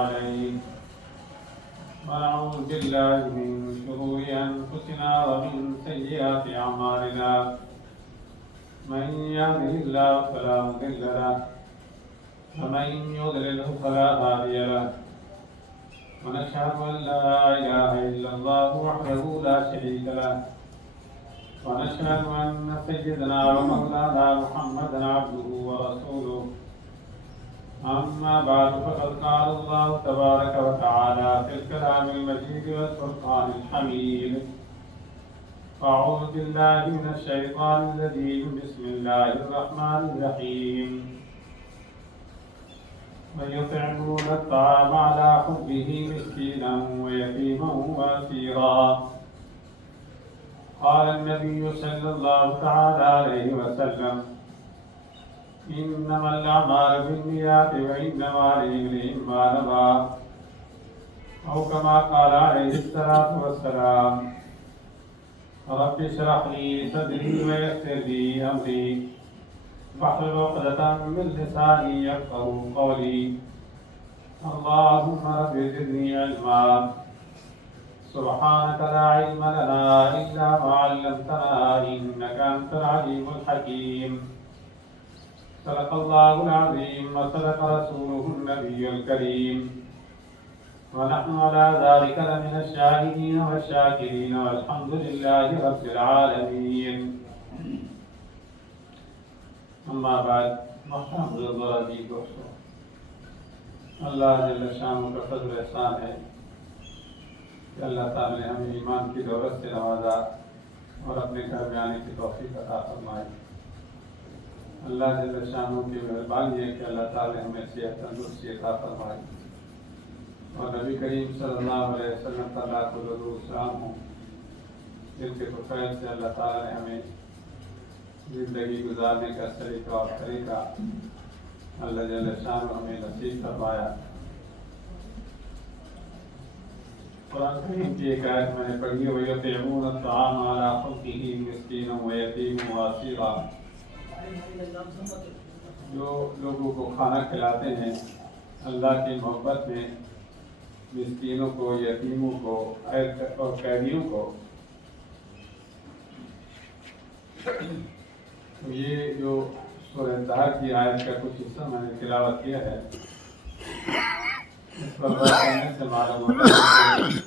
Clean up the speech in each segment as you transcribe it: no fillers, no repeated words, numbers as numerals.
عليه ونعوذ بالله من شرور أنفسنا ومن سيئات أعمالنا من يهده الله فلا مضل له ومن يضلله فلا هادي له ونشهد أن لا إله إلا الله وحده لا شريك له ونشهد أن سيدنا ومولانا محمدا عبده ورسوله أما بعد فقد قال الله تبارك وتعالى في الكلام المجيد والفرقان الحميد أعوذ بالله من الشيطان الرجيم بسم الله الرحمن الرحيم ويطعمون الطعام على حبه مسكينا ويتيما وأسيرا قال النبي صلى الله تعالى عليه وسلم إنما الأعمال بالنيات وإنما لامرئ ما نوى أو كما قال عليه الصلاة والسلام رب اشرح لي صدري ويسر لي أمري واحلل عقدة من لساني يفقهوا قولي اللهم رب زدني علما سبحانك لا علم لنا إلا ما علمتنا إنك أنت العليم الحكيم صدق الله العظيم وصدق رسوله النبي الكريم ونحن على ذلك لمن الشاهدين والشاكرين والحمد لله رب العالمين اما بعد محترم بزرگوں عزیز دوستوں، اللہ جل شانہ کا فضل و احسان ہے کہ اللہ تعالی نے ہمیں ایمان کی دولت سے نوازا اور اپنے گھر میں آنے کی توفیق عطا فرمائی۔ اللہ جل شانہ کی مہربانی ہے کہ اللہ تعالی نے ہمیں صحت تندرستی عطا فرمائی اور نبی کریم صلی اللہ علیہ وسلم کا لاکھوں درود و سلام ہوں، جن کے فضل سے اللہ تعالی نے ہمیں زندگی گزارنے کا طریقہ اور طریقہ اللہ جل شانہ ہمیں نصیب فرمایا۔ قرآن کریم کی ایک آیت میں نے پڑھی ہے وَيُطْعِمُونَ الطَّعَامَ عَلَىٰ حُبِّهِ مِسْكِينًا وَيَتِيمًا وَأَسِيرًا، جو لوگوں کو کھانا کھلاتے ہیں اللہ کی محبت میں، مسکینوں کو، یتیموں کو اور قیدیوں کو۔ تو یہ جو سورہ طٰہٰ کی آیت کا کچھ حصہ میں نے تلاوت کیا ہے، اس پر غور کرنے سے معلوم ہوتا ہے کہ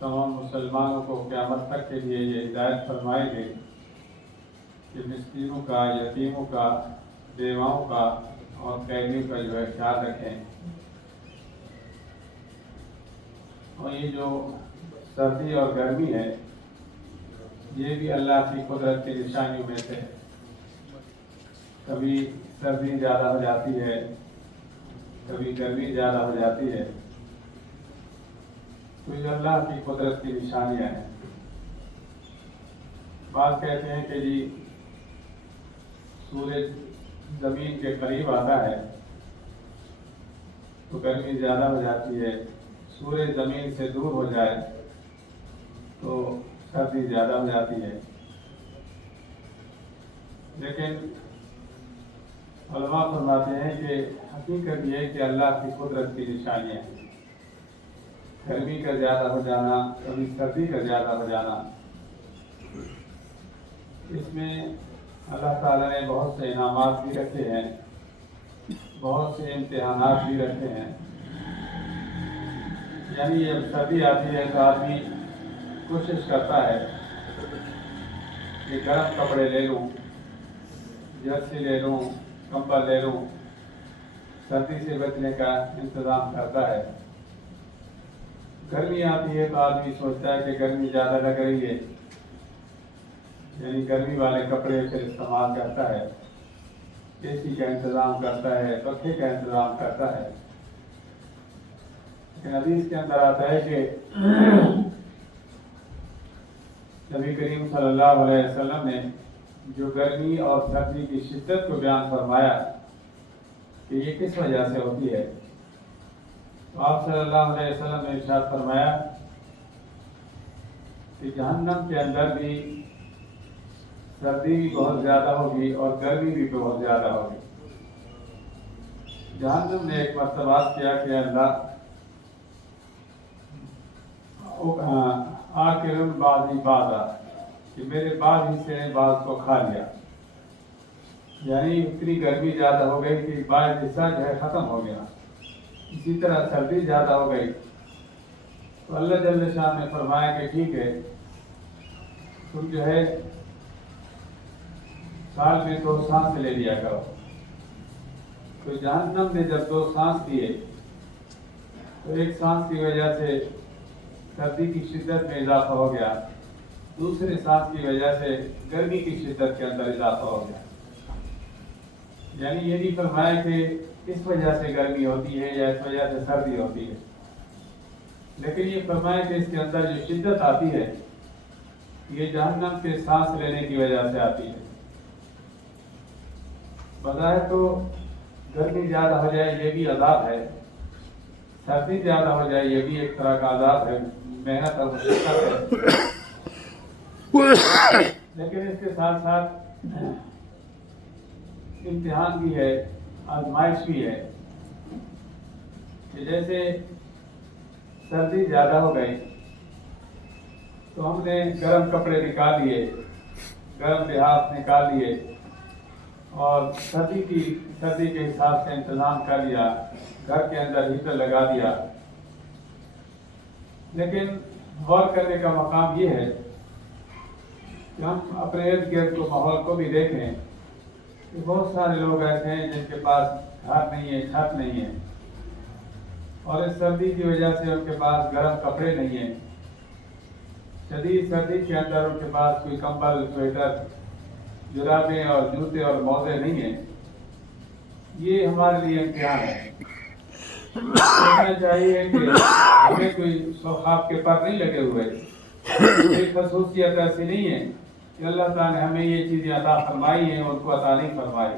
تمام مسلمانوں کو قیامت تک کے لیے یہ ہدایت فرمائی گئی کہ مسکینوں کا، یتیموں کا، بیواؤں کا اور قیدیوں کا جو ہے خیال رکھیں۔ اور یہ جو سردی اور گرمی ہے، یہ بھی اللہ کی قدرت کی نشانیوں میں سے ہے۔ کبھی سردی زیادہ ہو جاتی ہے، کبھی گرمی زیادہ ہو جاتی ہے، تو یہ اللہ کی قدرت کی نشانیاں ہیں۔ بعض کہتے ہیں کہ جی سورج زمین کے قریب آتا ہے تو گرمی زیادہ ہو جاتی ہے، سورج زمین سے دور ہو جائے تو سردی زیادہ ہو جاتی ہے۔ لیکن علماء فرماتے ہیں کہ حقیقت یہ ہے کہ اللہ کی قدرت کی نشانیاں ہیں۔ گرمی کا زیادہ ہو جانا، کبھی سردی کا زیادہ ہو جانا، اس میں اللہ تعالیٰ نے بہت سے انعامات بھی رکھے ہیں، بہت سے امتحانات بھی رکھے ہیں۔ یعنی جب سردی آتی ہے تو آدمی کوشش کرتا ہے کہ گرم کپڑے لے لوں، جرسی لے لوں، کمبل لے لوں، سردی سے بچنے کا انتظام کرتا ہے۔ گرمی آتی ہے تو آدمی سوچتا ہے کہ گرمی زیادہ لگ رہی ہے، یعنی گرمی والے کپڑے پھر استعمال کرتا ہے، اے سی کا انتظام کرتا ہے، پنکھے کا انتظام کرتا ہے۔ لیکن حدیث کے اندر آتا ہے کہ نبی کریم صلی اللہ علیہ وسلم نے جو گرمی اور سردی کی شدت کو بیان فرمایا کہ یہ کس وجہ سے ہوتی ہے، تو آپ صلی اللہ علیہ وسلم نے ارشاد فرمایا کہ جہنم کے اندر بھی سردی بھی بہت زیادہ ہوگی اور گرمی بھی بہت زیادہ ہوگی۔ جہنم نے ایک مرتبہ کیا کہ اللہ آکل بعضی بعضا، کہ میرے بعض حصے نے بعض کو کھا لیا، یعنی اتنی گرمی زیادہ ہو گئی کہ بعض حصہ جو ہے ختم ہو گیا۔ اسی طرح سردی زیادہ ہو گئی تو اللہ جل شان نے فرمایا کہ ٹھیک ہے، تم جو ہے سال میں 2 سانس لے لیا کرو۔ تو جہنم نے جب 2 سانس لیے تو ایک سانس کی وجہ سے سردی کی شدت میں اضافہ ہو گیا، دوسرے سانس کی وجہ سے گرمی کی شدت کے اندر اضافہ ہو گیا۔ یعنی یہ نہیں فرمایا کہ اس وجہ سے گرمی ہوتی ہے یا اس وجہ سے سردی ہوتی ہے، لیکن یہ فرمایا کہ اس کے اندر جو شدت آتی ہے یہ جہنم سے سانس لینے کی وجہ سے آتی ہے۔ بظاہر تو گرمی زیادہ ہو جائے یہ بھی عذاب ہے، سردی زیادہ ہو جائے یہ بھی ایک طرح کا عذاب ہے، محنت اور مشقت ہے، لیکن اس کے ساتھ ساتھ امتحان بھی ہے، آزمائش بھی ہے کہ جیسے سردی زیادہ ہو گئی تو ہم نے گرم کپڑے نکال لیے، گرم لحاف نکال لیے اور سردی کے حساب سے انتظام کر لیا، گھر کے اندر ہیٹر لگا دیا۔ لیکن غور کرنے کا مقام یہ ہے کہ ہم اپنے ارد گرد کو ماحول کو بھی دیکھیں کہ بہت سارے لوگ ایسے ہیں جن کے پاس گھر نہیں ہے، چھت نہیں ہے، اور اس سردی کی وجہ سے ان کے پاس گرم کپڑے نہیں ہیں، شدید سردی کے اندر ان کے پاس کوئی کمبل، سویٹر، جرابیں اور جوتے اور موزے نہیں ہیں۔ یہ ہمارے لیے امتحان ہے۔ دیکھنا چاہیے کہ ہمیں کوئی خواب کے پر نہیں لگے ہوئے، کوئی خصوصیت ایسی نہیں ہے کہ اللہ تعالیٰ نے ہمیں یہ چیزیں عطا فرمائی ہیں ان کو عطا نہیں فرمائی۔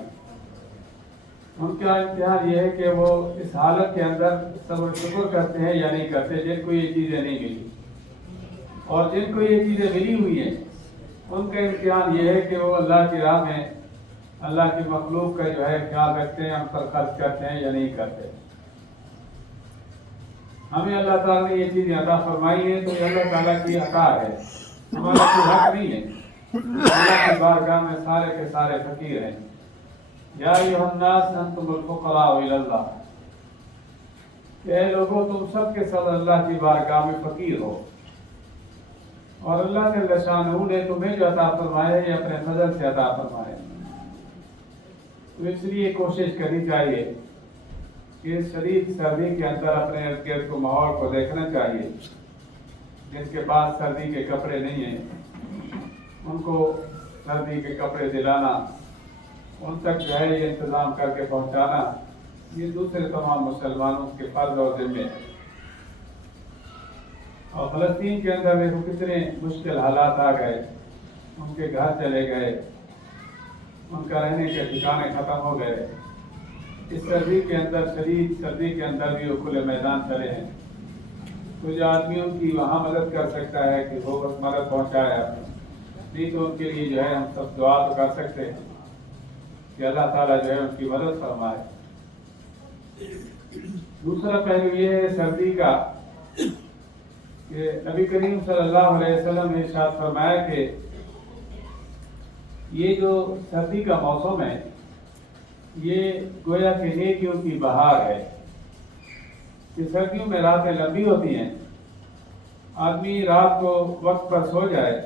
ان کا امتحان یہ ہے کہ وہ اس حالت کے اندر صبر شکر کرتے ہیں یا نہیں کرتے جن کو یہ چیزیں نہیں ملی، اور جن کو یہ چیزیں ملی ہوئی ہیں ان کا امتحان یہ ہے کہ وہ اللہ کی راہ میں اللہ کی مخلوق کا جو ہے خیال رکھتے ہیں، ہم پر خرچ کرتے ہیں یا نہیں کرتے۔ ہمیں اللہ تعالیٰ نے یہ چیزیں عطا فرمائی ہیں تو یہ اللہ تعالیٰ کی عطا ہے، ہمارا کوئی حق نہیں ہے۔ اللہ کی بارگاہ میں سارے کے سارے فقیر ہیں۔ یا ایھا الناس انتم الفقراء الی اللہ، کہ اے لوگوں تم سب کے سب اللہ کی بارگاہ میں فقیر ہو، اور اللہ جل شانہ نے تمہیں جو عطا فرمایا ہے یہ اپنے فضل سے عطا فرمایا ہے۔ تو اس لیے کوشش کرنی چاہیے کہ اس شدید سردی کے اندر اپنے ارد گرد کو ماحول کو دیکھنا چاہیے، جن کے پاس سردی کے کپڑے نہیں ہیں ان کو سردی کے کپڑے دلانا، ان تک جو ہے یہ انتظام کر کے پہنچانا، یہ دوسرے تمام مسلمانوں کے فرض اور ذمے ہے۔ اور فلسطین کے اندر دیکھو کتنے مشکل حالات آ گئے، ان کے گھر چلے گئے، ان کا رہنے کے ٹھکانے ختم ہو گئے۔ اس سردی کے اندر، شدید سردی کے اندر بھی وہ کھلے میدان چلے ہیں۔ کچھ آدمیوں کی وہاں مدد کر سکتا ہے کہ وہ مدد پہنچائے، نہیں تو ان کے لیے جو ہے ہم سب دعا تو کر سکتے ہیں کہ اللہ تعالیٰ جو ہے ان کی مدد فرمائے۔ دوسرا پہلو یہ ہے سردی کا کہ نبی کریم صلی اللہ علیہ وسلم نے ارشاد فرمایا کہ یہ جو سردی کا موسم ہے یہ گویا کہ نیکیوں کی بہار ہے، کہ سردیوں میں راتیں لمبی ہوتی ہیں، آدمی رات کو وقت پر سو جائے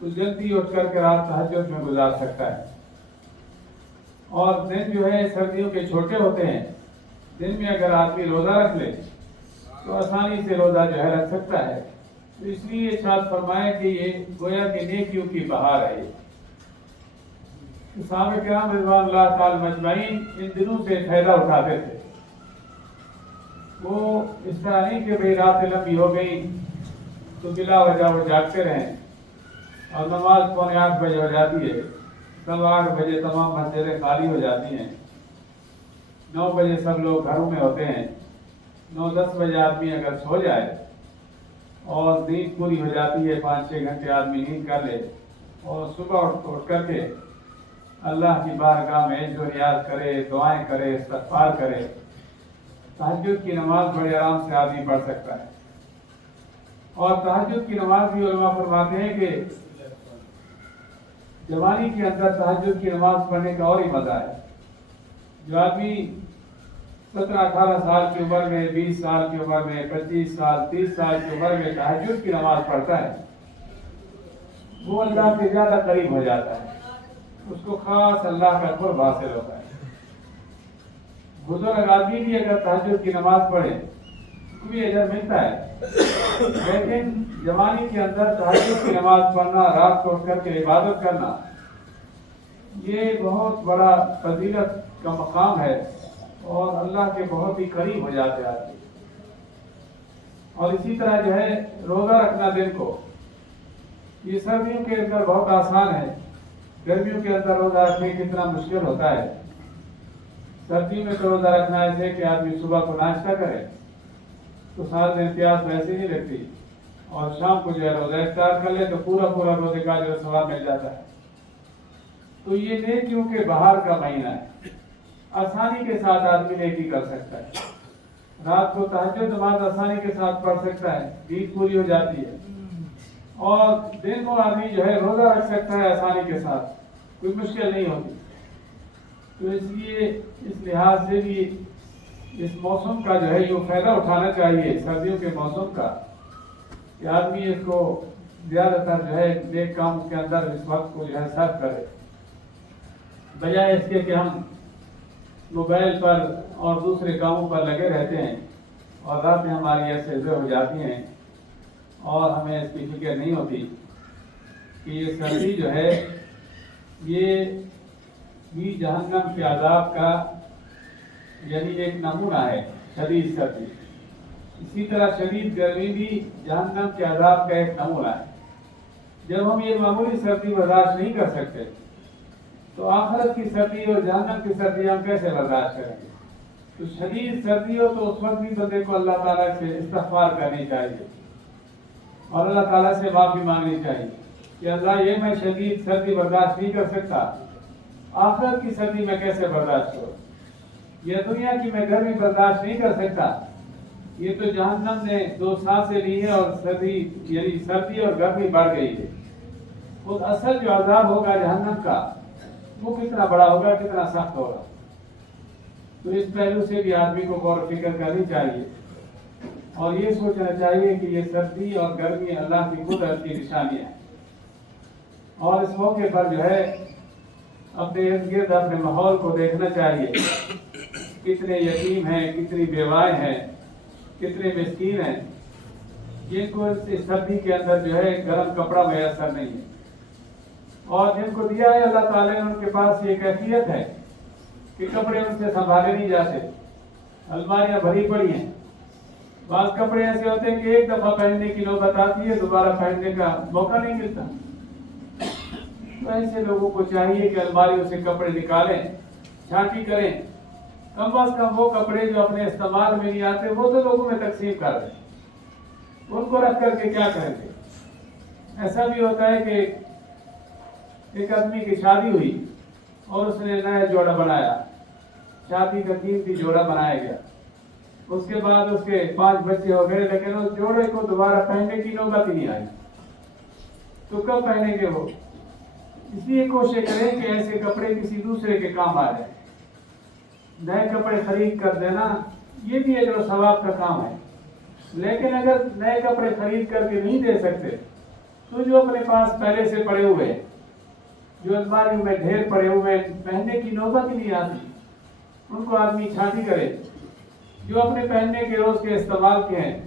تو جلدی اٹھ کر کے رات تہجد میں گزار سکتا ہے، اور دن جو ہے سردیوں کے چھوٹے ہوتے ہیں، دن میں اگر آدمی روزہ رکھ لے تو آسانی سے روزہ جو ہے رکھ سکتا ہے۔ تو اس لیے ارشاد فرمایا کہ یہ گویا کہ نیکیوں کی بہار ہے۔ صحابہ کرام رضوان اللہ تعالی مجمعین ان دنوں سے فائدہ اٹھاتے تھے۔ وہ اس طرح نہیں کہ بھئی راتیں لمبی ہو گئی تو بلا وجہ وہ جاگتے رہیں، اور نماز 7:45 بجے ہو جاتی ہے، 8 بجے تمام مسجدیں خالی ہو جاتی ہیں، 9 بجے سب لوگ گھروں میں ہوتے ہیں، 9-10 بجے آدمی اگر سو جائے اور نیند پوری ہو جاتی ہے، 5-6 گھنٹے آدمی نیند کر لے، اور صبح اٹھ کر کے اللہ کی بارگاہ میں جو ریاض کرے، دعائیں کرے، استغفار کرے، تہجد کی نماز بڑے آرام سے آدمی پڑھ سکتا ہے۔ اور تہجد کی نماز بھی علماء فرماتے ہیں کہ جوانی کے اندر تہجد کی نماز پڑھنے کا اور ہی مزہ ہے۔ جو آدمی 17-18 سال کی عمر میں، 20 سال کی عمر میں، 25 سال، 30 سال کی عمر میں تہجد کی نماز پڑھتا ہے، وہ اللہ کے زیادہ قریب ہو جاتا ہے، اس کو خاص اللہ کا قرب حاصل ہوتا ہے۔ بزرگ آدمی بھی اگر تہجد کی نماز پڑھے تو بھی اجر ملتا ہے، لیکن جوانی کے اندر تہجد کی نماز پڑھنا، رات کو اٹھ کر کے عبادت کرنا، یہ بہت بڑا فضیلت کا مقام ہے اور اللہ کے بہت ہی قریب ہو جاتے ہیں آدمی۔ اور اسی طرح جو ہے روزہ رکھنا دن کو، یہ سردیوں کے اندر بہت آسان ہے، گرمیوں کے اندر روزہ رکھنے کتنا مشکل ہوتا ہے۔ سردیوں میں تو روزہ رکھنا ایسے کہ آدمی صبح کو ناشتہ کرے تو سارے دن پیاس ویسے نہیں لگتی، اور شام کو جو ہے روزہ افطار کر لے تو پورا روزے کا جو ثواب مل جاتا ہے۔ تو یہ نیکیوں کے بہار کا مہینہ ہے، آسانی کے ساتھ آدمی نیکی کر سکتا ہے۔ رات کو تہجد نماز آسانی کے ساتھ پڑھ سکتا ہے، نیند پوری ہو جاتی ہے، اور دن کو آدمی جو ہے روزہ رکھ سکتا ہے آسانی کے ساتھ، کوئی مشکل نہیں ہوتی۔ تو اس لیے اس لحاظ سے بھی اس موسم کا جو ہے یہ فائدہ اٹھانا چاہیے، سردیوں کے موسم کا، کہ آدمی اس کو زیادہ تر جو ہے نیک کام کے اندر اس وقت کو جو ہے صرف کرے، بجائے اس کے کہ ہم موبائل پر اور دوسرے کاموں پر لگے رہتے ہیں اور راتیں ہماری ایسے ضائع ہو جاتی ہیں اور ہمیں اس کی فکر نہیں ہوتی کہ یہ سردی جو ہے یہ بھی جہنم کے عذاب کا یعنی ایک نمونہ ہے، شدید سردی۔ اسی طرح شدید گرمی بھی جہنم کے عذاب کا ایک نمونہ ہے۔ جب ہم یہ معمولی سردی برداشت نہیں کر سکتے تو آخرت کی سردی اور جہنم کی سردی ہم کیسے برداشت کریں گے؟ تو شدید سردی ہو تو اس وقت بھی بندے کو اللہ تعالیٰ سے استغفار کرنی چاہیے اور اللہ تعالیٰ سے معافی مانگنی چاہیے کہ اللہ یہ میں شدید سردی برداشت نہیں کر سکتا، آخرت کی سردی میں کیسے برداشت کروں؟ یہ دنیا کی میں گرمی برداشت نہیں کر سکتا، یہ تو جہنم نے 2 سانسیں لی ہے اور سردی یعنی سردی اور گرمی بڑھ گئی ہے۔ خود اصل جو عذاب ہوگا جہنم کا وہ کتنا بڑا ہوگا، کتنا سخت ہوگا۔ تو اس پہلو سے بھی آدمی کو غور و فکر کرنی چاہیے اور یہ سوچنا چاہیے کہ یہ سردی اور گرمی اللہ کی قدرت کی نشانیاں ہیں، اور اس موقع پر جو ہے اپنے ارد گرد اپنے ماحول کو دیکھنا چاہیے، کتنے یتیم ہیں، کتنی بیوائیں ہیں، کتنے مسکین ہیں جن کو اس سردی کے اندر جو ہے گرم کپڑا میسر نہیں ہے، اور جن کو دیا ہے اللہ تعالیٰ نے ان کے پاس یہ کیفیت ہے کہ کپڑے ان سے سنبھالے نہیں جاتے، الماریاں بھری پڑی ہیں، بعض کپڑے ایسے ہوتے ہیں کہ ایک دفعہ پہننے کی نوبت آتی ہے، دوبارہ پہننے کا موقع نہیں ملتا۔ تو ایسے لوگوں کو چاہیے کہ الماریوں سے کپڑے نکالیں، چھانٹی کریں، کم از کم وہ کپڑے جو اپنے استعمال میں نہیں آتے وہ تو لوگوں میں تقسیم کر دیں، ان کو رکھ کر کے کیا کریں گے؟ ایسا بھی ہوتا ہے کہ ایک آدمی کی شادی ہوئی اور اس نے نیا جوڑا بنایا، شادی کا قیمتی جوڑا بنایا گیا، اس کے بعد اس کے 5 بچے ہو گئے، لیکن اس جوڑے کو دوبارہ پہننے کی نوبت ہی نہیں آئی، تو کب پہنیں گے وہ؟ اس لیے کوشش کریں کہ ایسے کپڑے کسی دوسرے کے کام آ جائیں۔ نئے کپڑے خرید کر دینا یہ بھی اجر و ثواب کا کام ہے، لیکن اگر نئے کپڑے خرید کر کے نہیں دے سکتے تو جو اپنے پاس پہلے سے پڑے ہوئے، جو الماریوں میں ڈھیر پڑے ہوئے، پہننے کی نوبت ہی نہیں آتی، ان کو آدمی چھانٹی کرے، جو اپنے پہننے کے روز کے استعمال کے ہیں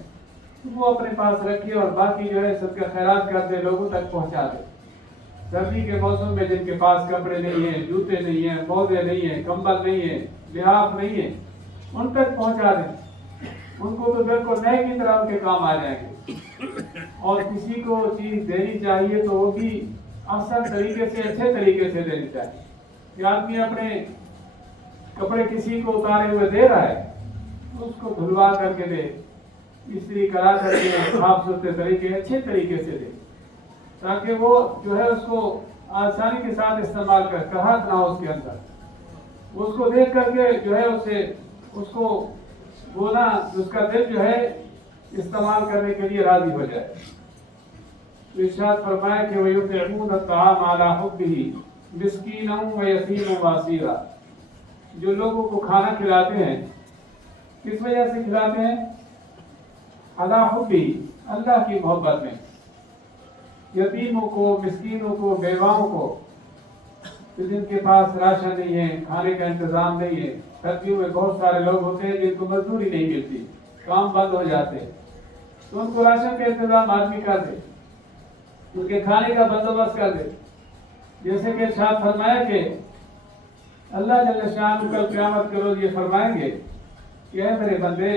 وہ اپنے پاس رکھے اور باقی جو ہے سب کا خیرات کر دے، لوگوں تک پہنچا دے۔ سردی کے موسم میں جن کے پاس کپڑے نہیں ہیں، جوتے نہیں ہیں، موزے نہیں ہیں، کمبل نہیں ہیں، لحاف نہیں ہے، ان تک پہنچا دیں، ان کو تو بالکل نئے کی طرح ان کے کام آ جائیں گے۔ اور کسی کو چیز دینی چاہیے تو وہ بھی آسان طریقے سے، اچھے طریقے سے دینی چاہیے، کہ آدمی اپنے کپڑے کسی کو اتارے ہوئے دے رہا ہے اس کو دھلوا کر کے دے، استری کرا کر کے صاف ستھرے طریقے، اچھے طریقے سے دے، تاکہ وہ جو ہے اس کو آسانی کے ساتھ استعمال کر، کراہت نہ ہو اس کے اندر، اس کو دیکھ کر کے جو ہے اس کو بولا اس کا دل جو ہے استعمال کرنے کے لیے راضی ہو جائے۔ تو ارشاد فرمایا کہ وَيُطْعِمُونَ الطَّعَامَ عَلَىٰ حُبِّهِ مِسْكِينًا وَيَتِيمًا وَأَسِيرًا، جو لوگوں کو کھانا کھلاتے ہیں کس وجہ سے کھلاتے ہیں؟ عَلَىٰ حُبِّهِ، اللہ کی محبت میں، یتیموں کو، مسکینوں کو، بیواؤں کو، جن کے پاس راشن نہیں ہے، کھانے کا انتظام نہیں ہے۔ سردیوں میں بہت سارے لوگ ہوتے ہیں جن کو مزدوری نہیں ملتی، کام بند ہو جاتے ہیں، تو ان کو راشن کا انتظام آدمی کر دے، ان کے کھانے کا بندوبست کر دے۔ جیسے کہ ارشاد فرمایا کہ اللہ جل شانہ کل قیامت کے روز یہ فرمائیں گے کہ اے میرے بندے،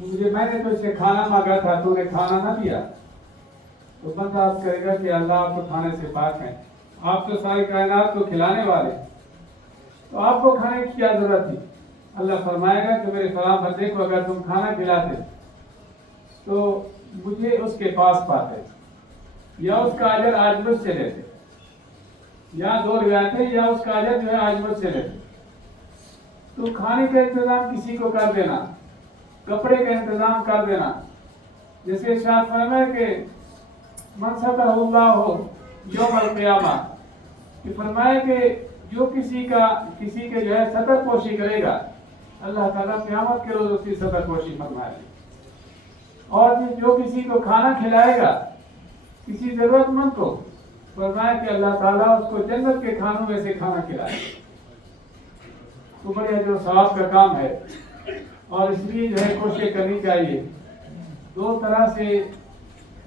میں نے تجھ سے کھانا مانگا تھا، تو نے کھانا نہ دیا۔ تو بندہ عرض کرے گا کہ اللہ آپ کو کھانے سے پاک ہیں، آپ تو ساری کائنات کو کھلانے والے، تو آپ کو کھانے کی کیا ضرورت تھی؟ اللہ فرمائے گا کہ میرے فلاں بندے کو اگر تم کھانا کھلاتے تو مجھے اس کے پاس پاتے، یا اس کا اجر آج مجھ سے لیتے، یا دو روایتیں، یا اس کا اجر جو ہے آج مجھ سے لیتے۔ تو کھانے کا انتظام کسی کو کر دینا، کپڑے کا انتظام کر دینا، جیسے ارشاد فرمایا کہ من سترہ اللہ یوم القیامہ، کہ فرمایا کہ جو کسی کے جو ہے ستر پوشی کرے گا، اللہ تعالیٰ قیامت کے روز اس کی ستر پوشی فرمائے گا۔ اور جو کسی کو کھانا کھلائے گا، کسی ضرورت مند کو، فرمایا کہ اللہ تعالیٰ اس کو جنت کے کھانوں میں سے کھانا کھلائے گا۔ تو بڑے اجر و ثواب کا کام ہے، اور اس لیے جو ہے کوشش کرنی چاہیے دو طرح سے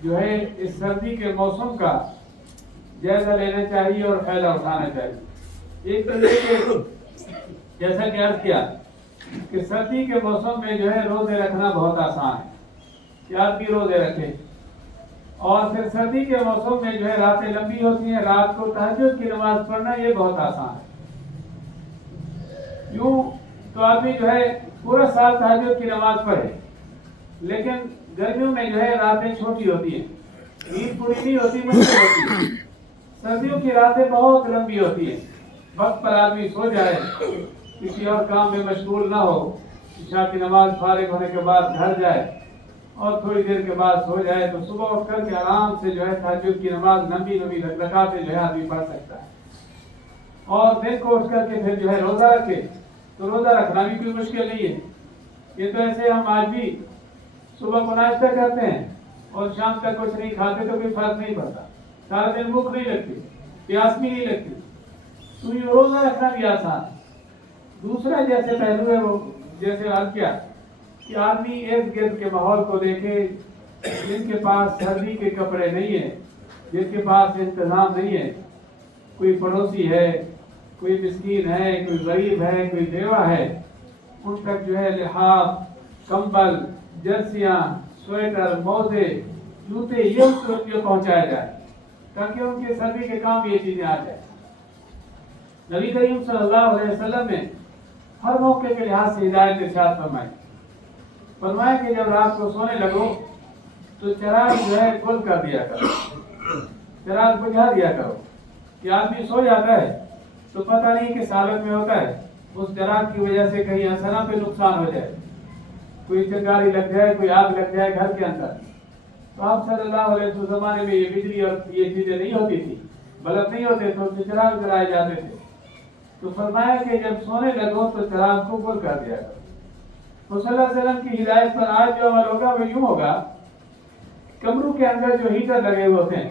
جو ہے اس سردی کے موسم کا جائزہ لینا چاہیے اور فائدہ اٹھانا چاہیے۔ ایک تو یہ کہ جیسا کہ عرض کیا کہ سردی کے موسم میں جو ہے روزے رکھنا بہت آسان ہے کہ آدمی روزے رکھے، اور پھر سردی کے موسم میں جو ہے راتیں لمبی ہوتی ہیں، رات کو تہجد کی نماز پڑھنا یہ بہت آسان ہے۔ یوں تو آدمی جو ہے پورا سال تہجد کی نماز پڑھے، لیکن گرمیوں میں جو ہے راتیں چھوٹی ہوتی ہیں، نیند پوری نہیں ہوتی، مشکل ہوتی ہے۔ سردیوں کی راتیں بہت لمبی ہوتی ہیں، وقت پر آدمی سو جائے، کسی اور کام میں مشغول نہ ہو، عشاء کی نماز فارغ ہونے کے بعد گھر جائے اور تھوڑی دیر کے بعد سو جائے، تو صبح اٹھ کر کے آرام سے جو ہے تہجد کی نماز لمبی لمبی رکعتیں جو ہے آدمی پڑھ سکتا ہے۔ اور دن کو اٹھ کر کے پھر جو ہے روزہ رکھے، تو روزہ رکھنا بھی کوئی مشکل نہیں ہے۔ یہ تو ایسے ہم آج بھی صبح کو ناشتہ کرتے ہیں اور شام تک کچھ نہیں کھاتے تو کوئی فرق نہیں پڑتا، سارا دن بھوک نہیں لگتی، پیاس بھی نہیں لگتی، تو یہ روزہ رکھنا بھی آسان ہے۔ دوسرا جیسے پہلو ہے وہ جیسے عرض کیا کہ آدمی ارد گرد کے ماحول کو دیکھے، جن کے پاس سردی کے کپڑے نہیں ہیں، جن کے پاس انتظام نہیں ہے، کوئی پڑوسی ہے، کوئی مسکین ہے، کوئی غریب ہے، کوئی بیوہ ہے، ان تک جو ہے لحاف، کمبل، جرسیاں، سویٹر، موزے، جوتے یہ ان کو پہنچایا جائے تاکہ ان کے سردی کے کام یہ چیزیں آ جائیں۔ نبی کریم صلی اللہ علیہ وسلم نے ہر موقع کے لحاظ سے ہدایت ارشاد فرمایا کہ جب رات کو سونے لگو تو چراغ جو ہے گل کر دیا کرو، چراغ بجھا دیا کرو، کہ آدمی سو جاتا ہے تو پتہ نہیں کس حالت میں ہوتا ہے، اس چراغ کی وجہ سے کہیں انسانہ پہ نقصان ہو جائے، کوئی چنگاری لگ جائے، کوئی آگ لگ جائے گھر کے اندر۔ تو آپ صلی اللہ علیہ وسلم زمانے میں یہ بجلی اور یہ چیزیں نہیں ہوتی تھی، بلب نہیں ہوتے تو چراغ جلائے جاتے تھے۔ تو فرمایا کہ جب سونے لگو تو چراغ کو گل کر دیا کرو۔ تو صلی اللہ علیہ وسلم کی ہدایت پر آج جو عمل ہوگا وہ یوں ہوگا، کمروں کے اندر جو ہیٹر لگے ہوئے ہوتے ہیں،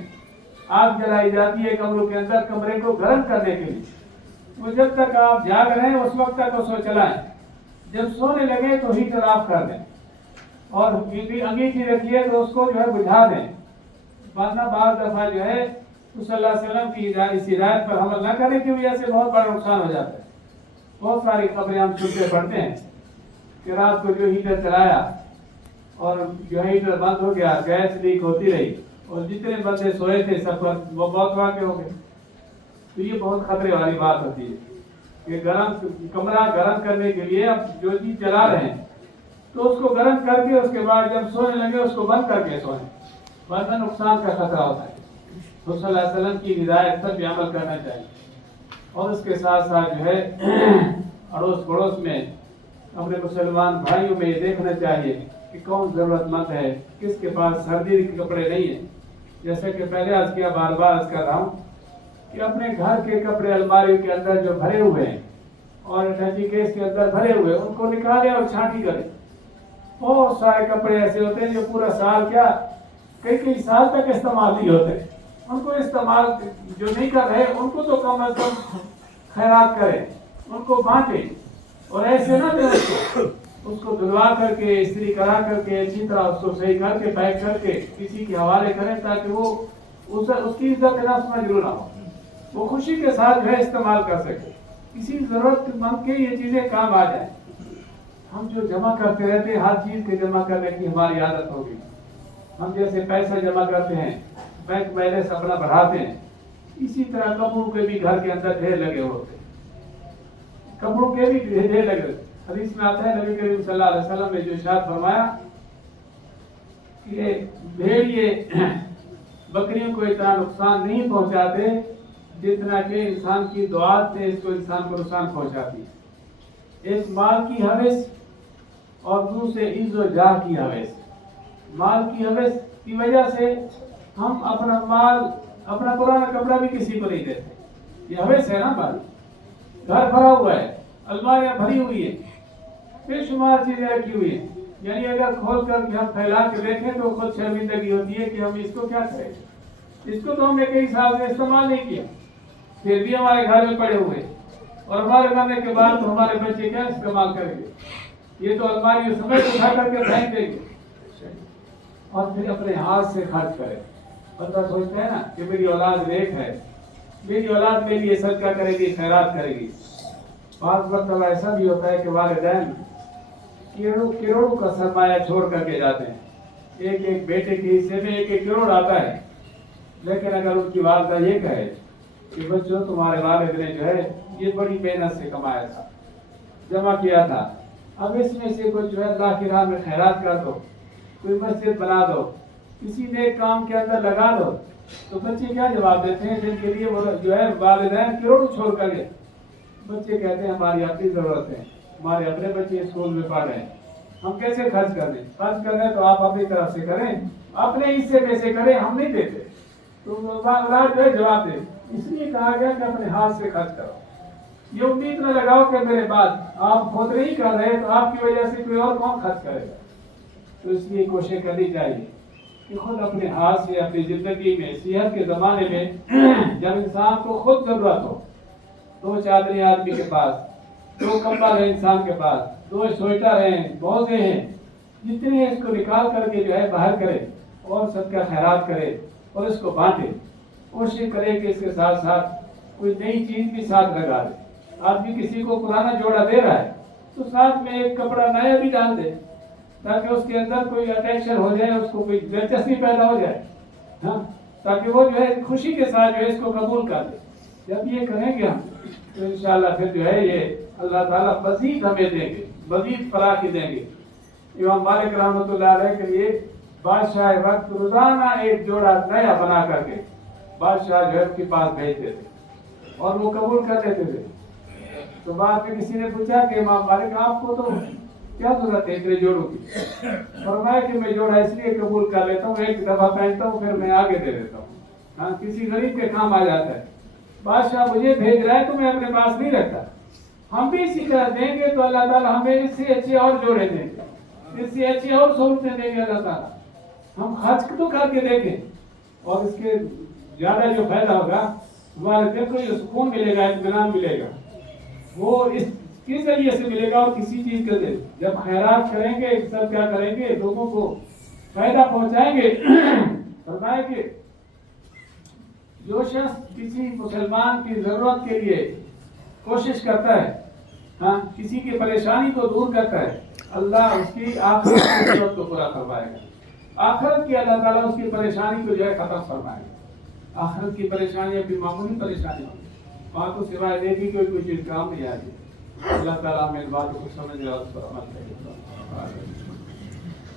آگ جلائی جاتی ہے کمروں کے اندر کمرے کو گرم کرنے کے لیے، وہ جب تک آپ جاگ رہے ہیں اس وقت تک اس کو چلائیں، جب سونے لگے تو ہیٹر آف کر دیں، اور انگیٹھی رکھیے تو اس کو جو ہے بجھا دیں، ورنہ بعض دفعہ جو ہے صلی اللہ علیہ وسلم کی اس ہدایت پر عمل نہ کرنے کی وجہ سے بہت بڑا نقصان ہو جاتا ہے۔ بہت ساری خبریں ہم سنتے پڑھتے ہیں کہ رات کو جو ہیٹر چلایا اور جو ہیٹر بند ہو گیا، گیس لیک ہوتی رہی اور جتنے بندے سوئے تھے سب پر وہ بہت واقع ہو گئے۔ تو یہ بہت خطرے والی بات ہوتی ہے کہ کمرہ گرم کرنے کے لیے اب جو چیز چلا رہے ہیں تو اس کو گرم کر کے اس کے بعد جب سونے لگے اس کو بند کر کے سوئیں، ورنہ نقصان کا خطرہ ہوتا ہے۔ حضور صلی اللہ علیہ وسلم کی ہدایت پر بھی عمل کرنا چاہیے، اور اس کے ساتھ ساتھ جو ہے اڑوس پڑوس میں اپنے مسلمان بھائیوں میں یہ دیکھنا چاہیے کہ کون ضرورت مند ہے، کس کے پاس سردی کے کپڑے نہیں ہیں۔ جیسے کہ پہلے عرض کیا، بار بار عرض کر رہا ہوں کہ اپنے گھر کے کپڑے الماری کے اندر جو بھرے ہوئے ہیں اور ڈنڈی کیس کے اندر بھرے ہوئے، ان کو نکالے اور چھانٹی کرے۔ بہت سارے کپڑے ایسے ہوتے ہیں جو پورا سال کیا کئی سال تک استعمال نہیں ہوتے، ان کو استعمال جو نہیں کر رہے ان کو تو کم از کم خیرات کرے، ان کو بانٹے، اور ایسے نہ دیں اس کو دھلوا کر کے استری کرا کر کے اچھی طرح اس کو صحیح کر کے پیک کر کے کسی کے حوالے کریں، تاکہ وہ اس کی عزت نفس مجروح نہ ہو، وہ خوشی کے ساتھ جو ہے استعمال کر سکے، کسی ضرورت مند کے یہ چیزیں کام آ جائیں۔ ہم جو جمع کرتے رہتے ہیں، ہر چیز کے جمع کرنے کی ہماری عادت ہوگی۔ ہم جیسے پیسہ جمع کرتے ہیں، بینک بیلنس اپنا بڑھاتے ہیں، اسی طرح کپڑوں کے بھی گھر کے اندر ڈھیر لگے ہوتے ہیں، کپڑوں کے بھی ڈھیر لگے ہوتے۔ حدیث میں آتا ہے نبی کریم صلی اللہ علیہ وسلم نے جو ارشاد فرمایا کہ بھیڑیے بکریوں کو اتنا نقصان نہیں پہنچاتے جتنا کہ انسان کی دعا سے اس کو انسان کو نقصان پہنچاتی ہے۔ ایک مال کی ہوس اور دوسرے عز و جاہ کی ہوس۔ مال کی ہوس کی وجہ سے ہم اپنا مال، اپنا پرانا کپڑا بھی کسی کو نہیں دیتے، یہ ہوس ہے نا مال۔ گھر بھرا ہوا ہے، الماریاں بھری ہوئی ہیں، بے شمار چیزیں رکھی ہوئی ہیں، یعنی اگر کھول کر کے ہم پھیلا کے دیکھیں تو خود شرمندگی ہوتی ہے کہ ہم اس کو کیا کریں، اس کو تو ہم نے کئی سال سے استعمال نہیں کیا، پھر بھی ہمارے گھر میں پڑے ہوئے، اور ہمارے مرنے کے بعد تو ہمارے بچے کیا استعمال کریں گے، یہ تو الماری سمیت اٹھا کر کے پھینک دیں گے، اور پھر اپنے ہاتھ سے خرچ کرے۔ بندہ سوچتا ہے نا کہ میری اولاد نیک ہے، میری اولاد میرے لیے صدقہ کرے گی، خیرات کرے گی۔ بعض مرتبہ ایسا بھی ہوتا ہے کہ والدین کروڑوں کا سرمایہ چھوڑ کر کے جاتے ہیں، ایک بیٹے کے حصے میں 1 کروڑ آتا ہے، لیکن اگر ان کی والدہ یہ کہے کہ بچوں تمہارے والد نے جو ہے یہ بڑی محنت سے کمایا تھا، جمع کیا تھا، اب اس میں سے کچھ جو ہے اللہ کی راہ میں خیرات کر دو، کوئی مسجد بنا دو، کسی نیک کام کے اندر لگا دو، تو بچے کیا جواب دیتے ہیں جن کے لیے وہ جو ہے والدین کروڑوں چھوڑ کر گئے؟ بچے کہتے ہیں ہماری اپنی ضرورت ہے، ہمارے اپنے بچے اسکول میں پڑھ رہے ہیں، ہم کیسے خرچ کر دیں؟ خرچ کر دیں تو آپ اپنی طرف سے کریں، اپنے حصے میں سے کریں، ہم نہیں دیتے۔ تو اولاد جو ہے جواب دے، اس لیے کہا گیا کہ اپنے ہاتھ سے خرچ کرو، یہ امید نہ لگاؤ کہ میرے بعد آپ خود نہیں کر رہے تو آپ کی وجہ سے کوئی اور کون خرچ کرے گا۔ تو اس لیے کوشش کرنی چاہیے کہ خود اپنے ہاتھ سے اپنی زندگی میں، صحت کے زمانے میں جب انسان کو خود ضرورت ہو، 2 چادریں آدمی کے پاس، 2 کمبل ہے انسان کے پاس، 2 سویٹر ہیں، موزے ہیں، جتنے ہیں اس کو نکال کر کے جو ہے باہر کرے اور صدقہ خیرات کرے اور اس کو بانٹے۔ کوشش کرے کہ اس کے ساتھ ساتھ کوئی نئی چیز بھی ساتھ لگا دے۔ آدمی کسی کو پرانا جوڑا دے رہا ہے تو ساتھ میں ایک کپڑا نیا بھی ڈال دے، تاکہ اس کے اندر کوئی اٹینشن ہو جائے، اس کو کوئی دلچسپی پیدا ہو جائے، ہاں، تاکہ وہ جو ہے خوشی کے ساتھ جو ہے اس کو قبول کر لے۔ جب یہ کریں گے ہم تو انشاءاللہ پھر جو ہے یہ اللہ تعالیٰ مزید ہمیں دیں گے، مزید فراخی دیں گے۔ امام مالک رحمۃ اللہ علیہ کے لیے بادشاہ وقت روزانہ ایک جوڑا نیا بنا کر کے بادشاہ جو ہے اس کے پاس بھیجتے تھے اور وہ قبول کر لیتے تھے۔ تو بعد میں کسی نے پوچھا کہ امام مالک آپ کو تو کیا ضرورت ہے اتنے جوڑوں کی؟ فرمایا کہ میں جوڑا اس لیے قبول کر لیتا ہوں، ایک دفعہ پہنتا ہوں پھر میں آگے دے دیتا ہوں، ہاں، کسی غریب کے کام آ جاتا ہے۔ بادشاہ مجھے بھیج رہا ہے تو میں اپنے پاس نہیں رکھتا، ہم بھی اسی طرح دیں گے تو اللہ تعالیٰ ہمیں اس سے اچھے اور جوڑے دیں گے، اس سے اچھے اور سہولتیں دیں گے اللہ تعالیٰ۔ ہم خرچ تو کر کے دیکھیں اور اس کے زیادہ جو فائدہ ہوگا ہمارے دل کو یہ سکون ملے گا، اطمینان ملے گا، وہ اس کس ذریعے سے ملے گا اور کسی چیز کے دل جب خیرات کریں گے، سب کیا کریں گے، لوگوں کو فائدہ پہنچائیں گے۔ فرمایا کہ جو شخص کسی مسلمان کی ضرورت کے لیے کوشش کرتا ہے، ہاں، کسی کی پریشانی کو دور کرتا ہے، اللہ اس کی آخرت کی ضرورت کو پورا فرمائے گا، آخرت کی اللہ تعالیٰ اس کی پریشانی کو جو ہے ختم فرمائے گا۔ آخرت کی پریشانیاں بھی معمولی پریشانی ہوگی، وہاں تو سوائے دیکھی کوئی چیز کام نہیں آتی۔ اللہ تعالیٰ ہمیں اس بات کو سمجھ اور اس پر عمل کرے۔